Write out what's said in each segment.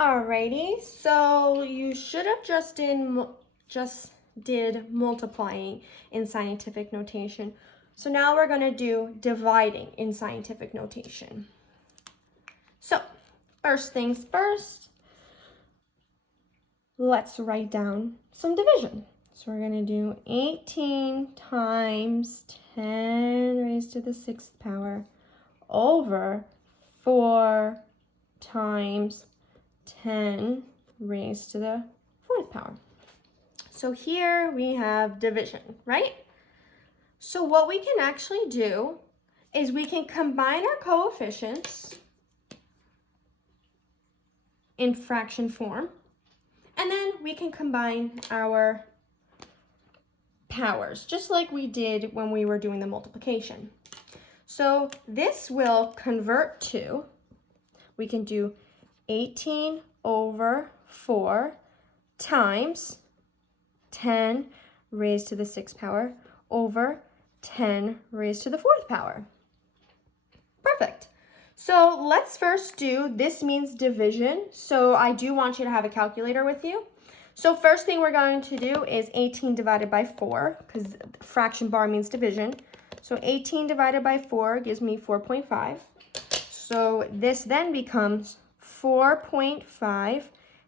Alrighty, so you should have just did multiplying in scientific notation. So now we're going to do dividing in scientific notation. So first things first, let's write down some division. So we're going to do 18 times 10 raised to the 6th power over 4 times 10 raised to the 4th power. So here we have division, right? So what we can actually do is we can combine our coefficients in fraction form, and then we can combine our powers, just like we did when we were doing the multiplication. So this will convert to, we can do 18 over 4 times 10 raised to the 6th power over 10 raised to the 4th power. Perfect. So let's first do, this means division, so I do want you to have a calculator with you. So first thing we're going to do is 18 divided by 4, because fraction bar means division. So 18 divided by 4 gives me 4.5. So this then becomes 4.5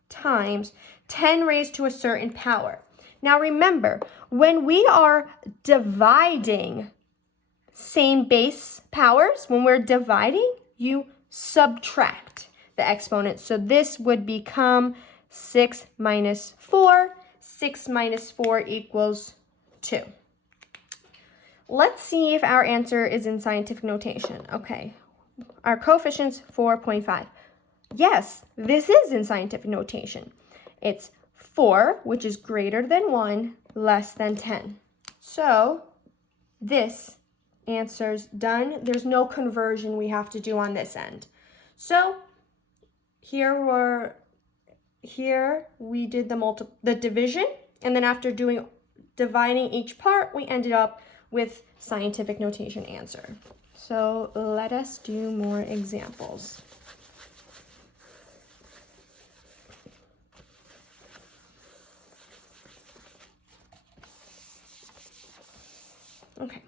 times 10 raised to a certain power. Now remember, when we are dividing same base powers, when we're dividing, you subtract the exponent. So this would become 6 minus 4. 6 minus 4 equals 2. Let's see if our answer is in scientific notation. Okay, our coefficient's 4.5. Yes, this is in scientific notation. It's 4, which is greater than 1, less than 10. So this answer's done. There's no conversion we have to do on this end. So here we did the division, and then after dividing each part, we ended up with scientific notation answer. So let us do more examples. Okay,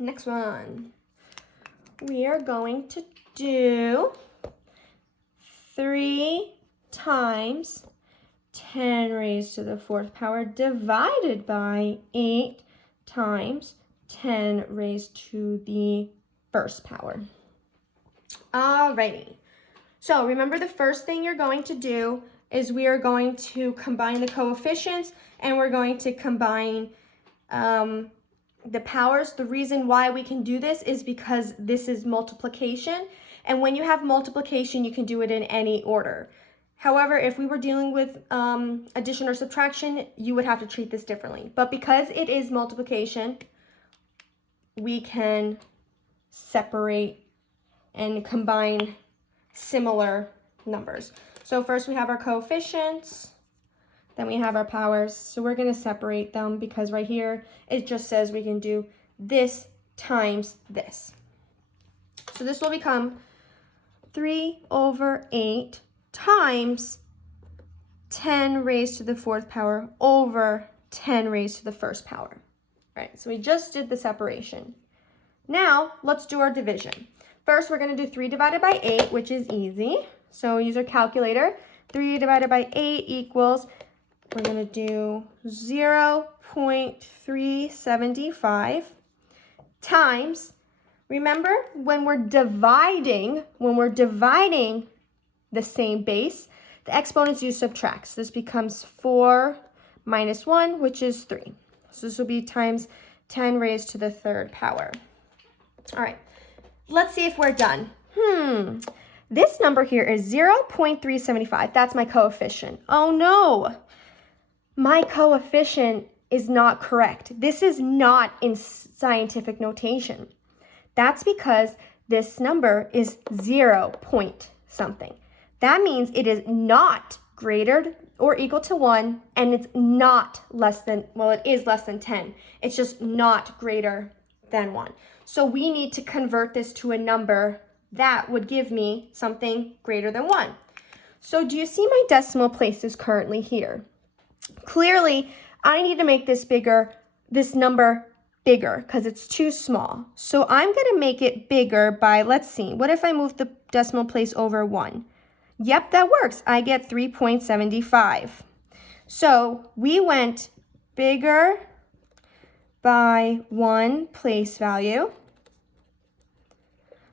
next one. We are going to do 3 times 10 raised to the 4th power divided by 8 times 10 raised to the 1st power. Alrighty. So remember, the first thing you're going to do is we are going to combine the coefficients, and we're going to combine the powers. The reason why we can do this is because this is multiplication, and when you have multiplication, you can do it in any order. However, if we were dealing with addition or subtraction, you would have to treat this differently. But because it is multiplication, we can separate and combine similar numbers. So first we have our coefficients, then we have our powers. So we're going to separate them because right here it just says we can do this times this. So this will become 3 over 8 times 10 raised to the 4th power over 10 raised to the 1st power. All right, so we just did the separation. Now let's do our division. First, we're going to do 3 divided by 8, which is easy. So use our calculator. 3 divided by 8 equals, we're going to do 0.375 times, remember, when we're dividing the same base, the exponents use subtract. So this becomes 4 minus 1, which is 3. So this will be times 10 raised to the 3rd power. All right, let's see if we're done. This number here is 0.375. That's my coefficient. Oh no, my coefficient is not correct. This is not in scientific notation. That's because this number is 0 point something. That means it is not greater or equal to 1, and it's not less than, well, it is less than 10. It's just not greater than 1. So we need to convert this to a number that would give me something greater than 1. So do you see my decimal places currently here? Clearly, I need to make this number bigger because it's too small. So I'm going to make it bigger by, let's see, what if I move the decimal place over 1? Yep, that works. I get 3.75. So we went bigger by 1 place value.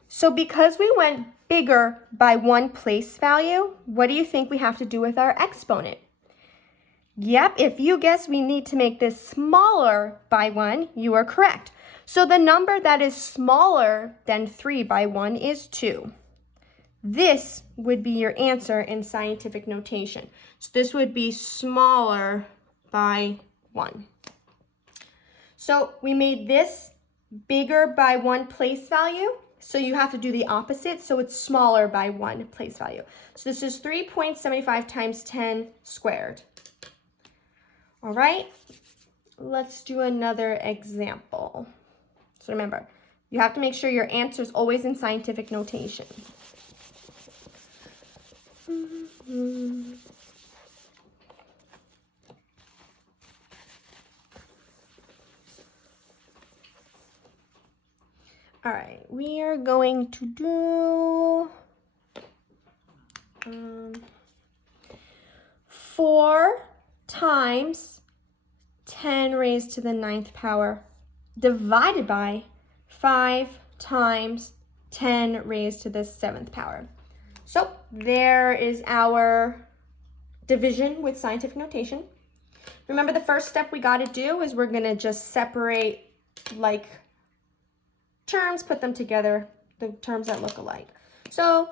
So because we went bigger by 1 place value, what do you think we have to do with our exponent? Yep, if you guess we need to make this smaller by 1, you are correct. So the number that is smaller than 3 by 1 is 2. This would be your answer in scientific notation. So this would be smaller by 1. So we made this bigger by 1 place value. So you have to do the opposite. So it's smaller by 1 place value. So this is 3.75 times 10 squared. All right, let's do another example. So remember, you have to make sure your answer is always in scientific notation. All right, we are going to do 4 times 10 raised to the 9th power divided by 5 times 10 raised to the 7th power. So there is our division with scientific notation. Remember, the first step we got to do is we're going to just separate like terms, put them together, the terms that look alike. So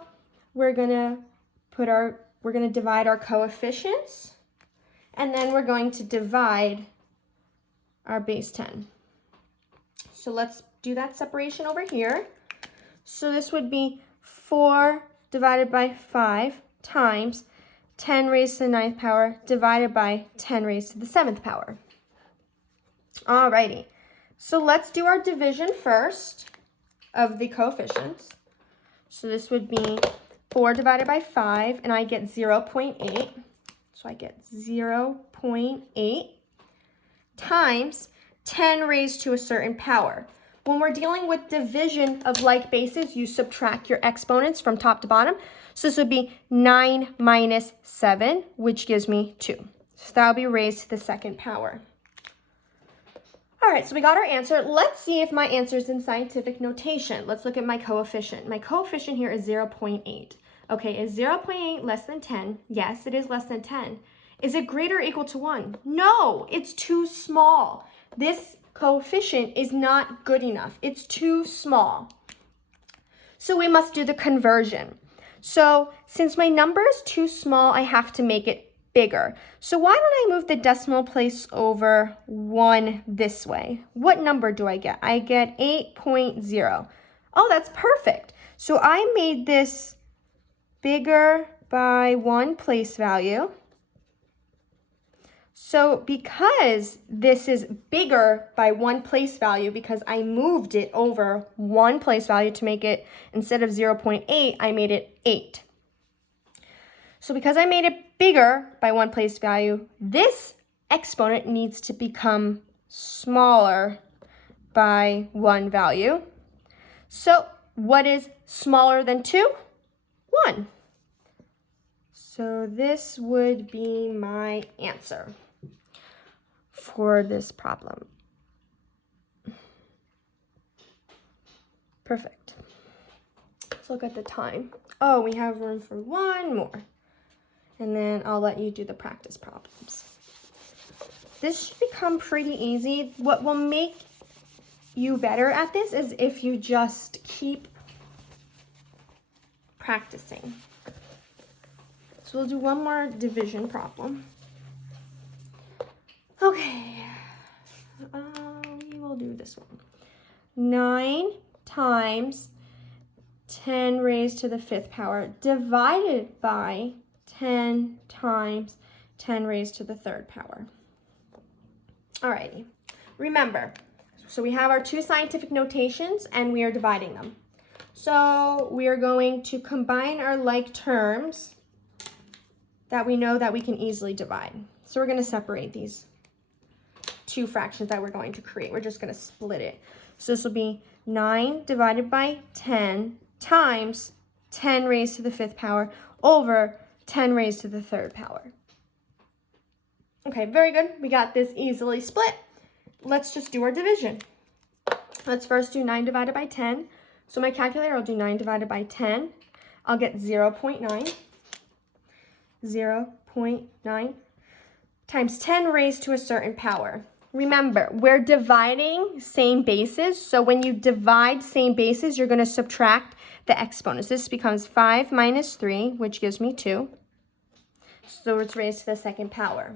we're going to divide our coefficients, and then we're going to divide our base 10. So let's do that separation over here. So this would be 4 divided by 5 times 10 raised to the 9th power divided by 10 raised to the 7th power. Alrighty, so let's do our division first of the coefficients. So this would be 4 divided by 5, and I get 0.8. So I get 0.8 times 10 raised to a certain power. When we're dealing with division of like bases, you subtract your exponents from top to bottom. So this would be 9 minus 7, which gives me 2. So that'll be raised to the 2nd power. All right, so we got our answer. Let's see if my answer is in scientific notation. Let's look at my coefficient. My coefficient here is 0.8. Okay, is 0.8 less than 10? Yes, it is less than 10. Is it greater or equal to 1? No, it's too small. This coefficient is not good enough. It's too small. So we must do the conversion. So since my number is too small, I have to make it bigger. So why don't I move the decimal place over 1 this way? What number do I get? I get 8.0. Oh, that's perfect. So I made this bigger by 1 place value. So because this is bigger by 1 place value, because I moved it over 1 place value to make it, instead of 0.8, I made it 8. So because I made it bigger by 1 place value, this exponent needs to become smaller by 1 value. So what is smaller than 2? 1. So this would be my answer for this problem. Perfect. Let's look at the time. Oh, we have room for 1 more. And then I'll let you do the practice problems. This should become pretty easy. What will make you better at this is if you just keep practicing. So we'll do one more division problem. Okay, we will do this one. 9 times 10 raised to the 5th power divided by 10 times 10 raised to the 3rd power. Alrighty, remember, so we have our 2 scientific notations and we are dividing them. So we are going to combine our like terms that we know that we can easily divide. So we're going to separate these two fractions that we're going to create. We're just going to split it. So this will be 9 divided by 10 times 10 raised to the 5th power over 10 raised to the 3rd power. Okay, very good. We got this easily split. Let's just do our division. Let's first do 9 divided by 10. So my calculator, I'll do 9 divided by 10. I'll get 0.9. 0.9 times 10 raised to a certain power. Remember, we're dividing same bases. So when you divide same bases, you're going to subtract the exponents. This becomes 5 minus 3, which gives me 2. So it's raised to the 2nd power.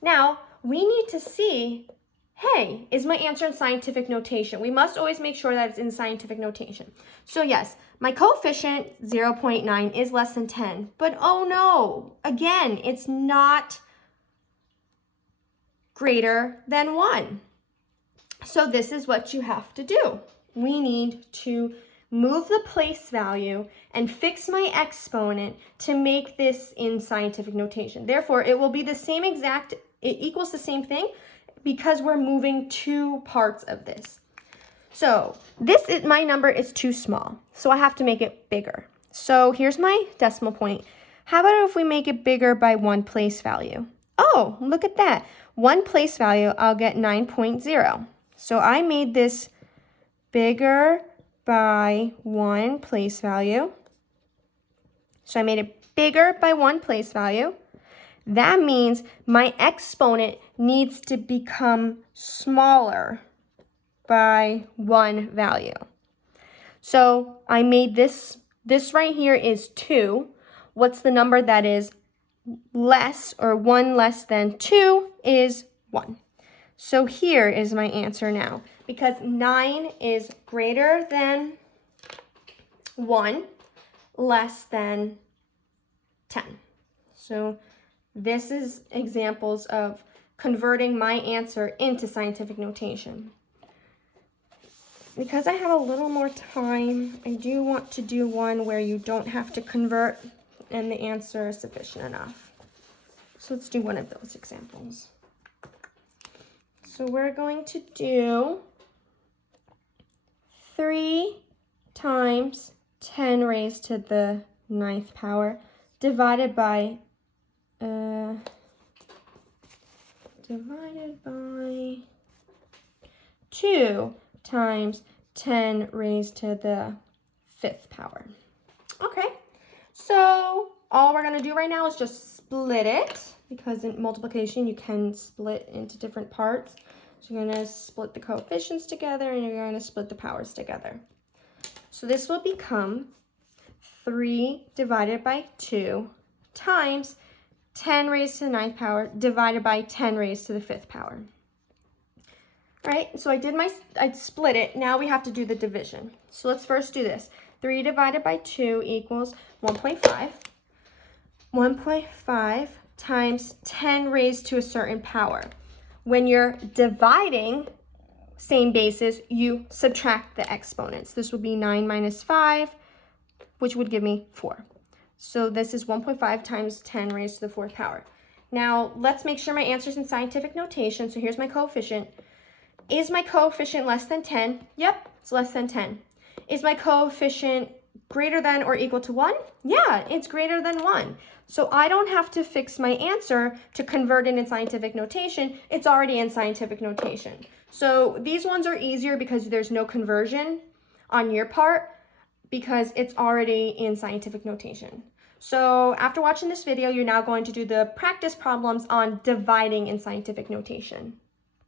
Now, we need to see, hey, is my answer in scientific notation? We must always make sure that it's in scientific notation. So yes, my coefficient, 0.9, is less than 10. But oh no, again, it's not greater than 1. So this is what you have to do. We need to move the place value and fix my exponent to make this in scientific notation. Therefore, it will be the same exact, it equals the same thing because we're moving two parts of this. So my number is too small, so I have to make it bigger. So here's my decimal point. How about if we make it bigger by 1 place value? Oh, look at that. 1 place value, I'll get 9.0. So I made this bigger by 1 place value. So I made it bigger by 1 place value. That means my exponent needs to become smaller by 1 value. So I made this right here is 2. What's the number that is less, or 1 less than 2 is 1. So here is my answer now. Because 9 is greater than 1, less than 10. So this is examples of converting my answer into scientific notation. Because I have a little more time, I do want to do one where you don't have to convert and the answer is sufficient enough. So let's do one of those examples. So we're going to do 3 times 10 raised to the 9th power divided by 2 times 10 raised to the 5th power. Okay, so all we're going to do right now is just split it, because in multiplication you can split into different parts. So you're going to split the coefficients together and you're going to split the powers together. So this will become 3 divided by 2 times 10 raised to the 9th power divided by 10 raised to the 5th power. All right, so I split it. Now we have to do the division. So let's first do this. 3 divided by 2 equals 1.5. 1.5 times 10 raised to a certain power. When you're dividing same bases, you subtract the exponents. This would be 9 minus 5, which would give me 4. So this is 1.5 times 10 raised to the 4th power. Now, let's make sure my answer is in scientific notation. So here's my coefficient. Is my coefficient less than 10? Yep, it's less than 10. Is my coefficient greater than or equal to 1? Yeah, it's greater than 1. So I don't have to fix my answer to convert it in scientific notation. It's already in scientific notation. So these ones are easier because there's no conversion on your part, because it's already in scientific notation. So after watching this video, you're now going to do the practice problems on dividing in scientific notation.